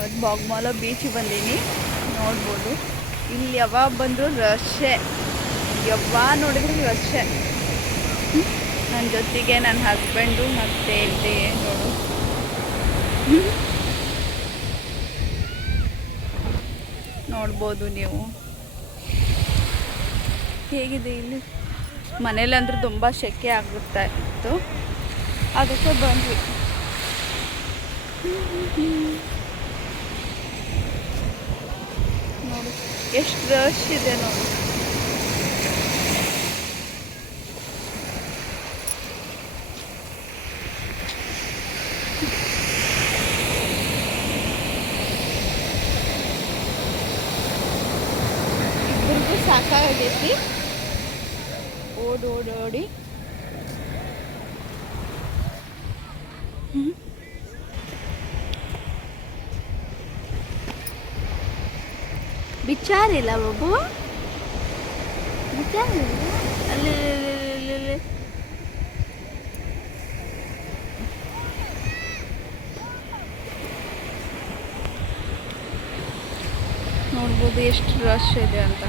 ಇವತ್ತು ಬಾಗ್ಮಾಲ ಬೀಚಿಗೆ ಬಂದೀನಿ. ನೋಡ್ಬೋದು ಇಲ್ಲಿ ಯಾವಾಗ ಬಂದರೂ ರಶ್ಶೆ, ಯಾವಾಗ ನೋಡಿದ್ರು ರಶ್ಶೆ. ನನ್ನ ಜೊತೆಗೆ ನನ್ನ ಹಸ್ಬೆಂಡು ಮತ್ತು ಇಲ್ಲಿ ನೋಡು ನೋಡ್ಬೋದು ನೀವು ಹೇಗಿದೆ ಇಲ್ಲಿ. ಮನೇಲಂದ್ರೂ ತುಂಬ ಸೆಕೆ ಆಗುತ್ತಾ ಇತ್ತು, ಅದಕ್ಕೆ ಬಂದ್ವಿ. ನೋಡು ಎಷ್ಟು ರಶ್ ಇದೆ ನೋಡು. ಇಬ್ಬರಿಗೂ ಸಾಕಾಗೈತಿ ಓಡಿ. ಬಿಚಾರಿಲ್ಲ ಬಾಬು, ಬಿಚಾರಿಲ್ಲ ಅಲ್ಲಿ ನೋಡ್ಬೋದು ಎಷ್ಟು ರಶ್ ಇದೆ ಅಂತ.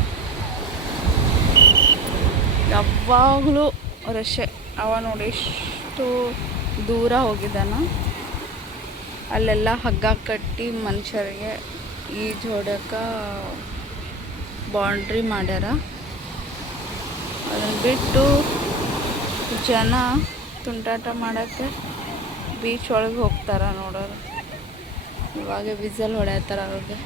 ಯಾವಾಗಲೂ ರಶ್. ಅವ ನೋಡಿ ಎಷ್ಟು ದೂರ ಹೋಗಿದ್ದಾನ. ಅಲ್ಲೆಲ್ಲ ಹಗ್ಗ ಕಟ್ಟಿ ಮನುಷ್ಯರಿಗೆ ಈಜು ಹೊಡ್ಯಕ್ಕೆ ಬೌಂಡ್ರಿ ಮಾಡ್ಯಾರ. ಅದನ್ನು ಬಿಟ್ಟು ಜನ ತುಂಟಾಟ ಮಾಡೋಕ್ಕೆ ಬೀಚ್ ಒಳಗೆ ಹೋಗ್ತಾರ ನೋಡೋರು. ಇವಾಗ ವಿಸಲ್ ಹೊಡ್ಯತ್ತಾರ ಅವ್ರಿಗೆ.